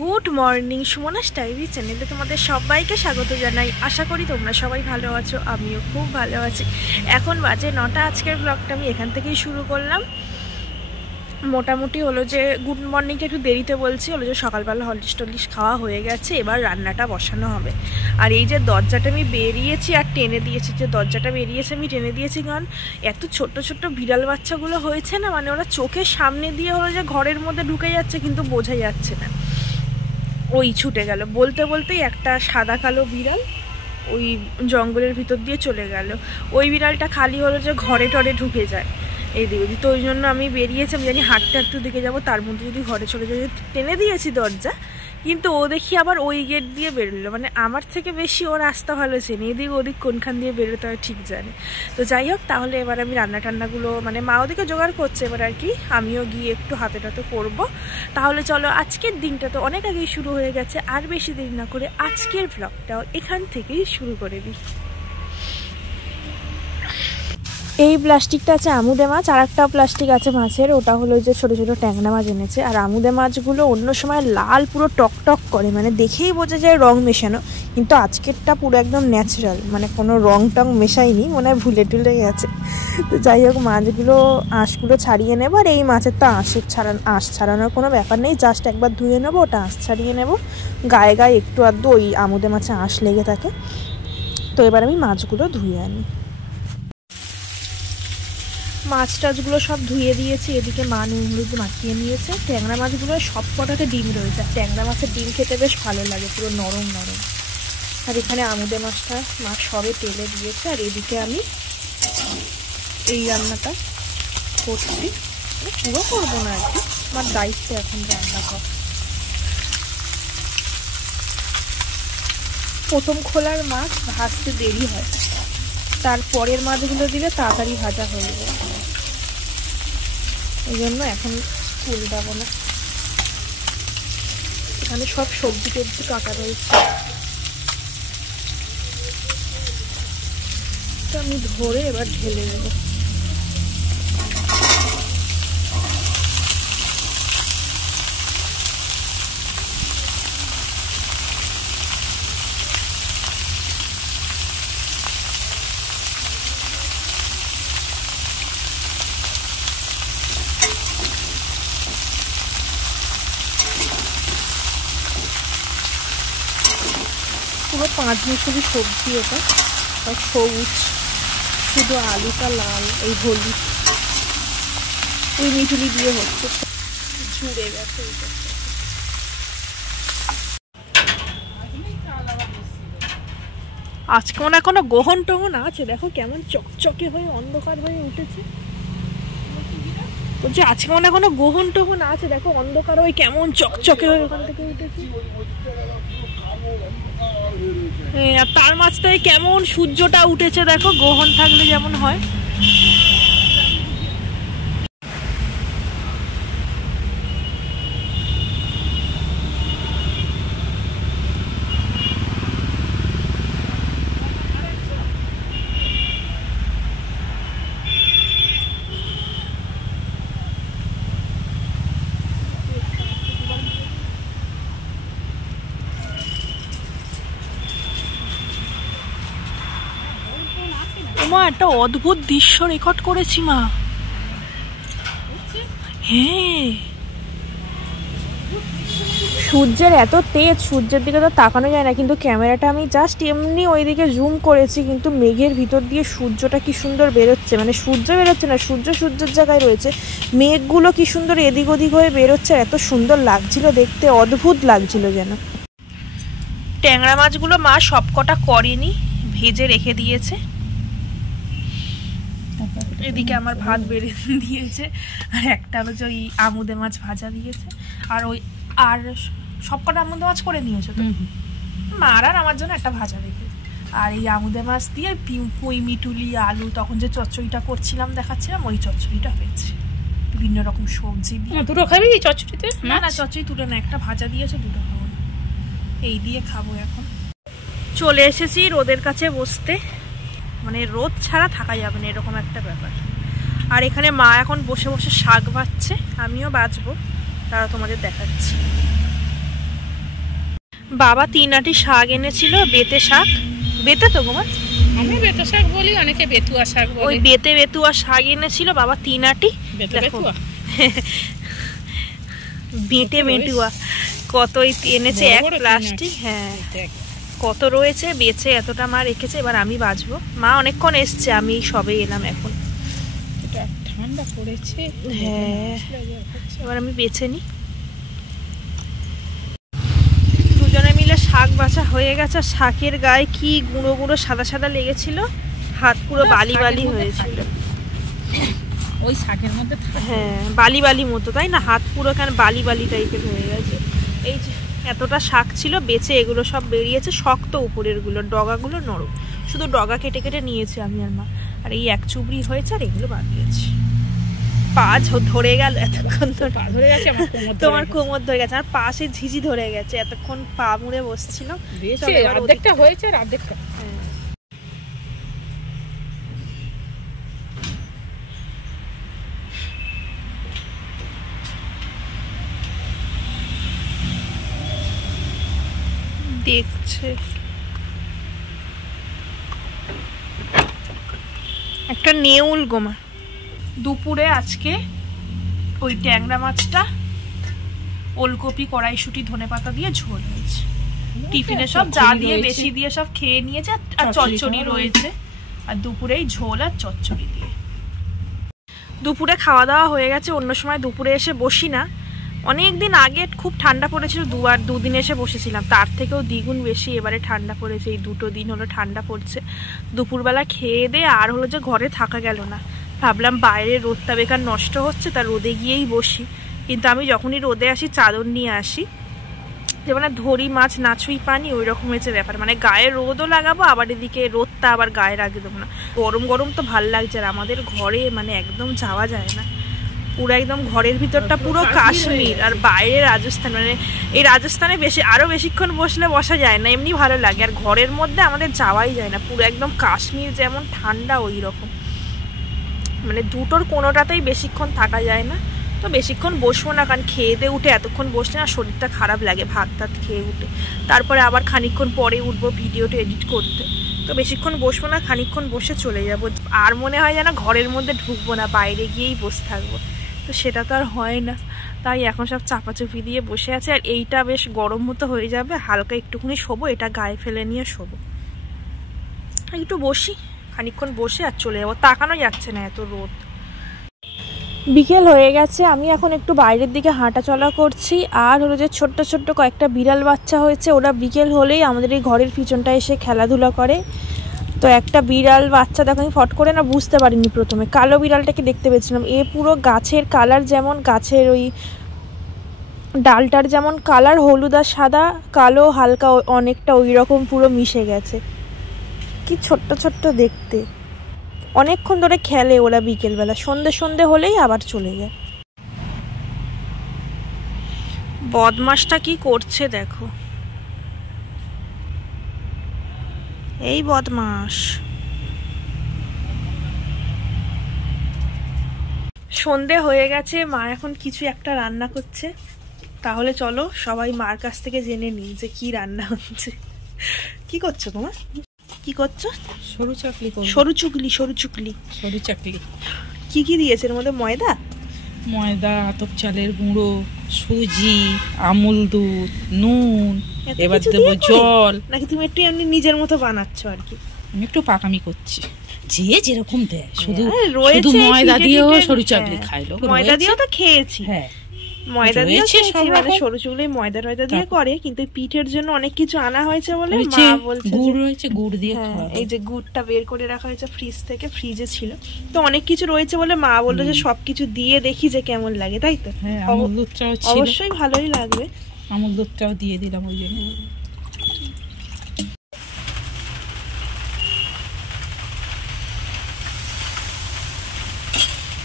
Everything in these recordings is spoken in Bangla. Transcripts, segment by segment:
গুড মর্নিং, সুমনাস ডায়েরি চ্যানেলে তোমাদের সবাইকে স্বাগত জানাই। আশা করি তোমরা সবাই ভালো আছো, আমিও খুব ভালো আছি। এখন বাজে 9টা। আজকের ব্লগটা আমি এখান থেকেই শুরু করলাম। মোটামুটি হলো যে গুড মর্নিংটা একটু দেরিতে বলছি, হলো যে সকালবেলা হলিশ টলিশ খাওয়া হয়ে গেছে, এবার রান্নাটা বসানো হবে। আর এই যে দরজাটা আমি বেরিয়েছি আর টেনে দিয়েছি, যে দরজাটা বেরিয়েছে আমি টেনে দিয়েছি, কারণ এত ছোট ছোট বিড়াল বাচ্চাগুলো হয়েছে না, মানে ওরা চোখের সামনে দিয়ে হলো যে ঘরের মধ্যে ঢুকে যাচ্ছে, কিন্তু বোঝা যাচ্ছে না। ওই ছুটে গেল, বলতে বলতেই একটা সাদা কালো বিড়াল ওই জঙ্গলের ভিতর দিয়ে চলে গেল। ওই বিড়ালটা খালি হলো যে ঘরে টরে ঢুকে যায় এইদিক ওদিক, তো ওই জন্য আমি বেরিয়েছি। আমি জানি হাঁটতে হাঁটতে দিকে যাবো, তার মধ্যে যদি ঘরে চলে যায়। টেনে দিয়েছি দরজা, কিন্তু ও দেখি আবার ওই গেট দিয়ে বেরোলো। মানে আমার থেকে বেশি ওর রাস্তা ভালো চেনে, এদিক ওদিক কোনখান দিয়ে বেরোতে হয় ঠিক জানে। তো যাই হোক, তাহলে এবার আমি রান্না টান্নাগুলো মানে মা ওদিকে জোগাড় করছে, এবার আর কি আমিও গিয়ে একটু হাতে টাতে করবো। তাহলে চলো, আজকের দিনটা তো অনেক আগেই শুরু হয়ে গেছে, আর বেশি দেরি না করে আজকের ব্লগটাও এখান থেকেই শুরু করে দিই। এই প্লাস্টিকটা আছে আমুদে মাছ, আর একটা প্লাস্টিক আছে মাছের, ওটা হলো যে ছোটো ছোটো ট্যাংরা মাছ এনেছে। আর আমুদে মাছগুলো অন্য সময় লাল পুরো টক টক করে, মানে দেখেই বোঝা যায় রং মেশানো, কিন্তু আজকেরটা পুরো একদম ন্যাচারাল, মানে কোনো রং টং মেশাইনি, মনে হয় ভুলে টুলে গেছে। তো যাই হোক, মাছগুলো আঁশগুলো ছাড়িয়ে নেবো। আর এই মাছের তো আঁশ ছাড়ানোর কোনো ব্যাপার নেই, জাস্ট একবার ধুয়ে নেবো, ওটা আঁশ ছাড়িয়ে নেবো। গায়ে গায়ে একটু আধটু ওই আমুদে মাছে আঁশ লেগে থাকে। তো এবার আমি মাছগুলো ধুয়ে আনি। মাছ টাছগুলো সব ধুয়ে দিয়েছি, এদিকে মা নুন হলুদ মাখিয়ে নিয়েছে। ট্যাংরা মাছগুলো সব কটাতে ডিম রয়েছে, আর ট্যাংরা মাছের ডিম খেতে বেশ ভালো লাগে, পুরো নরম নরম। আর এখানে আমুদে মাছটা মা সবে তেলে দিয়েছে। আর এদিকে আমি এই রান্নাটা করছি, পুরো করবো না আর কি, আমার দায়িত্ব এখন রান্না করা। প্রথম খোলার মাছ ভাজতে দেরি হয়, তারপরের মাছগুলো দিলে তাড়াতাড়ি ভাজা হয়ে যায়, এই জন্য এখন উল্টাবো না। এখানে সব সবজি টবজি কাটা রয়েছে, তো আমি ধরে এবার ঢেলে দেবো। পুরো 5 মিশালি সবজি এটা, আর সবুজ, শুধু আলুটা লাল, এই হলুদ ওই মিঠুলি দিয়ে হচ্ছে, ঝুড়ে গেছে। আজকে মনে হয় কোনো গ্রহণ টহন আছে, দেখো কেমন চকচকে হয়ে অন্ধকার হয়ে উঠেছে। বলছি আজকে মনে হয় কোনো গ্রহণ টহন আছে, দেখো অন্ধকার হয়ে কেমন চকচকে হয়ে ওখান থেকে উঠেছে। আর তার মাঝটায় কেমন সূর্যটা উঠেছে, দেখো গ্রহণ থাকলে যেমন হয়। মা একটা অদ্ভুত দৃশ্য রেকর্ড করেছি মা। হ্যাঁ, সূর্যের এত তেজ, সূর্যের দিকে তো তাকানো যায় না, কিন্তু ক্যামেরাটা আমি জাস্ট এমনি ওইদিকে জুম করেছি, কিন্তু মেঘের ভিতর দিয়ে সূর্যটা কি সুন্দর বেরোচ্ছে, মানে সূর্য বেরোচ্ছে না, সূর্যের জায়গায় রয়েছে, মেঘগুলো কি সুন্দর এদিক ওদিক হয়ে বেরোচ্ছে, এত সুন্দর লাগছিল দেখতে, অদ্ভুত লাগছিল যেন। ট্যাংরা মাছগুলো মা সব কটা করেনি, ভেজে রেখে দিয়েছে। এদিকে আমার ভাত বেড়ে দিয়েছে, আর একটা হলো যে ওই আমুদে মাছ ভাজা দিয়েছে, আর ওই আর সব কটা আমুদে মাছ করে নিয়েছে তো মার, আর আমার জন্য একটা ভাজা রেখেছে। আর এই আমুদে মাছ দিয়ে পুঁই মিটুলি আলু তখন যে চচ্চড়িটা করছিলাম দেখাচ্ছিলাম, ওই চচ্চড়িটা হয়েছে বিভিন্ন রকম সবজি দিয়ে। দুটো খাবি চচ্চড়িতে? না না, চচ্চড়ি তুলে না, একটা ভাজা দিয়েছে, দুটো খাবো না, এই দিয়ে খাবো। এখন চলে এসেছি রোদের কাছে বসতে, মানে রোদ ছাড়া থাকা যাবে না, এরকম একটা ব্যাপার। আর এখানে মা এখন বসে বসে শাক ভাজছে, আমিও বাজবো, তারা তোমাদের দেখাচ্ছি। বাবা 3 আটি শাক এনেছিল, বেতে শাক। বেতে তো তোমার, আমি বেতে শাক বলি, অনেকে বেতুয়া শাক বলে। ওই বেতুয়া শাক এনেছিল বাবা 3 আটি। বেতুয়া বেতুয়া কতই এনেছে, এক প্লাস্টিক। হ্যাঁ কত রয়েছে, বেছে এতটা মা রেখেছে। এবার আমি বাজবো, মা অনেকক্ষণ এসছে, আমি সবে এলাম এখন। এটা ঠান্ডা পড়েছে। হ্যাঁ এবার আমি বেছে নিই। দুজনে মিলে শাক বাছা হয়ে গেছে। শাকের গায়ে কি গুঁড়ো গুঁড়ো সাদা সাদা লেগেছিল, হাত পুরো বালি বালি হয়েছিল। ওই শাকের মধ্যে হ্যাঁ বালি বালি মতো, তাই না? হাত পুরো কেন বালি বালি টাইপের হয়ে গেছে। এই যে এতটা শাক ছিল, বেছে এগুলো সব বেরিয়েছে। শক্ত উপরের গুলো, ডগাগুলো নরম, শুধু ডগা কেটে কেটে নিয়েছি আমি আর মা। আর এই এক চুবড়ি হয়েছে, আর এগুলো বাদ দিয়েছি। পা ধরে গেল এতক্ষণ, পা ধরে গেছে তোমার কোমর ধরে গেছে, আর পাশে ঝিঝি ধরে গেছে। এতক্ষণ পা মুড়ে বসছিল। অর্ধেকটা হয়েছে আর অর্ধেকটা। দেখছে একটা নেউল গোমা। দুপুরে আজকে ওই ট্যাংরা মাছটা ওলকপি কড়াইশুঁটি ধনেপাতা দিয়ে ঝোল হয়েছে। টিফিনে সব যা দিয়ে বেশি দিয়ে সব খেয়ে নিয়েছে, আর চচ্চড়ি রয়েছে। আর দুপুরেই ঝোল আর চচ্চড়ি দিয়ে দুপুরে খাওয়া দাওয়া হয়ে গেছে। অন্য সময় দুপুরে এসে বসি না, অনেক দিন আগে খুব ঠান্ডা পড়েছিল, দুদিন এসে বসেছিলাম, তার থেকেও দ্বিগুণ বেশি এবারে ঠান্ডা পড়েছে। এই 2 দিন হলো ঠান্ডা পড়ছে। দুপুরবেলা খেয়ে দিয়ে আর হলো যে ঘরে থাকা গেল না, ভাবলাম বাইরে রোদটা বেকার নষ্ট হচ্ছে, তা রোদে গিয়েই বসি। কিন্তু আমি যখনই রোদে আসি চাদর নিয়ে আসি, যে মানে ধরি মাছ নাছুই পানি, ওই রকম হয়েছে ব্যাপার। মানে গায়ে রোদও লাগাবো, আবার এদিকে রোদটা আবার গায়ে রাখে দেবো না। গরম গরম তো ভাল লাগছে, আর আমাদের ঘরে মানে একদম যাওয়া যায় না। পুরো একদম ঘরের ভিতরটা পুরো কাশ্মীর, আর বাইরে রাজস্থান। মানে এই রাজস্থানে আরো বেশিক্ষণ বসলে বসা যায় না, এমনি ভালো লাগে। আর ঘরের মধ্যে আমাদের যাওয়াই যায় না, পুরো একদম কাশ্মীর যেমন ঠান্ডা ওই রকম। মানে দুটোর কোনোটাতেই বেশিক্ষণ থাকা যায় না। তো বেশিক্ষণ বসবো না, কারণ খেয়ে দিয়ে উঠে এতক্ষণ বসলে না শরীরটা খারাপ লাগে, ভাত টাত খেয়ে উঠে। তারপরে আবার খানিকক্ষণ পরে উঠবো ভিডিওটা এডিট করতে। তো বেশিক্ষণ বসবো না, খানিকক্ষণ বসে চলে যাব। আর মনে হয় যেন ঘরের মধ্যে ঢুকবো না, বাইরে গিয়েই বসে থাকবো। তো সেটা তো আর হয় না, তাই এখন সব চাপাচুপি দিয়ে বসে আছে। আর এইটা বেশ গরম মতো হয়ে যাবে, হালকা একটুখানি শোবো, এটা গায়ে ফেলে নিয়ে শোবো। একটু বসি, খানিকক্ষণ বসে আর চলে যাবো, তাকানো যাচ্ছে না এত রোদ। বিকেল হয়ে গেছে, আমি এখন একটু বাইরের দিকে হাঁটা চলা করছি। আর হলো যে ছোট্ট ছোট্ট কয়েকটা বিড়াল বাচ্চা হয়েছে, ওরা বিকেল হলেই আমাদের এই ঘরের পিছনটা এসে খেলাধুলা করে। তো একটা বিড়াল বাচ্চা দেখো, আমি ফট করে না বুঝতে পারিনি প্রথমে, কালো বিড়ালটাকে দেখতে পেয়েছিলাম। এ পুরো গাছের কালার, যেমন গাছের ওই ডালটার যেমন কালার, হলুদ আর সাদা কালো হালকা অনেকটা ওই রকম পুরো মিশে গেছে। কি ছোট্ট ছোট্ট দেখতে, অনেকক্ষণ ধরে খেলে ওরা বিকেলবেলা। সন্ধে হলেই আবার চলে যায়। বদমাসটা কি করছে দেখো, এই বদমাস। সন্ধে হয়ে গেছে, মা এখন কিছু একটা রান্না করছে। তাহলে চলো সবাই মার কাছ থেকে জেনে নিই যে কি রান্না হচ্ছে। কি করছো তোমার? কি করছো? সরু চাকলি। সরু চুকলি। কি কি দিয়েছে এর মধ্যে? ময়দা, আতপ চালের গুঁড়ো, সুজি, আমুল দুধ, নুন, এবার দেবো জল। নাকি তুমি একটু এমনি নিজের মতো বানাচ্ছ? আর কি আমি একটু পাকামি করছি, যে যেরকম দেয়। শুধু ময়দা দিয়েও সরু চাকলি খাইলো, ময়দা দিয়েও তো খেয়েছি। হ্যাঁ ময়দা দিয়ে সরু চুগলি ময়দা দিয়ে করে, কিন্তু পিঠের জন্য অনেক কিছু আনা হয়েছে বলে মা বলছে গুড় রয়েছে, গুড় দিয়ে এই যে গুড়টা বের করে রাখা হয়েছে ফ্রিজ থেকে, ফ্রিজে ছিল তো অনেক কিছু রয়েছে বলে মা বললো যে সবকিছু দিয়ে দেখি যে কেমন লাগে, তাই তো? হ্যাঁ আমুল দুধটাও ছিল, অবশ্যই ভালোই লাগবে। আমুল দুধটাও দিয়ে দিলাম ওই জন্য।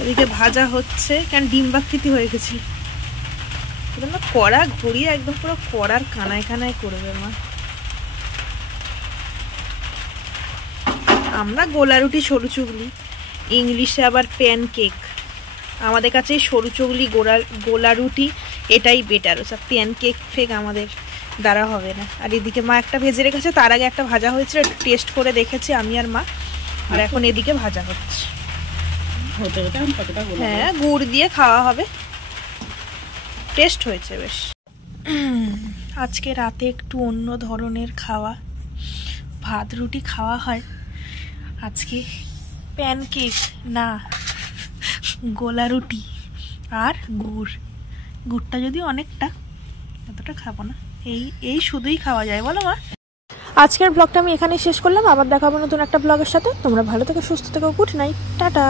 এদিকে ভাজা হচ্ছে, কারণ ডিম বাকৃতি হয়ে গেছে। কড়া ঘুরিয়ে একদম পুরো কড়ার কানায় কানায় করবে মা। আমরা গোলা রুটি সরু চুগলি, ইংলিশে আবার প্যানকেক। আমাদের কাছে সরু চুগলি গোলা রুটি এটাই বেটার, সব প্যানকেক ফেক আমাদের দ্বারা হবে না। আর এদিকে মা একটা ভেজে রেখেছে, তার আগে একটা ভাজা হয়েছিল, টেস্ট করে দেখেছি আমি আর মা। আর এখন এদিকে ভাজা হচ্ছে। হ্যাঁ, গুড় দিয়ে খাওয়া হবে, টেস্ট হয়েছে বেশ। আজকে রাতে একটু অন্য ধরনের খাওয়া, ভাত রুটি খাওয়া হয় আজকে। প্যানকেক না, গোলা রুটি আর গুড়টা যদি অনেকটা, এতটা খাবো না, এই শুধুই খাওয়া যায়, বলো মা। আজকের ব্লগটা আমি এখানেই শেষ করলাম, আবার দেখা হবে নতুন একটা ব্লগের সাথে। তোমরা ভালো থেকো, সুস্থ থেকো, গুড নাইট, টাটা।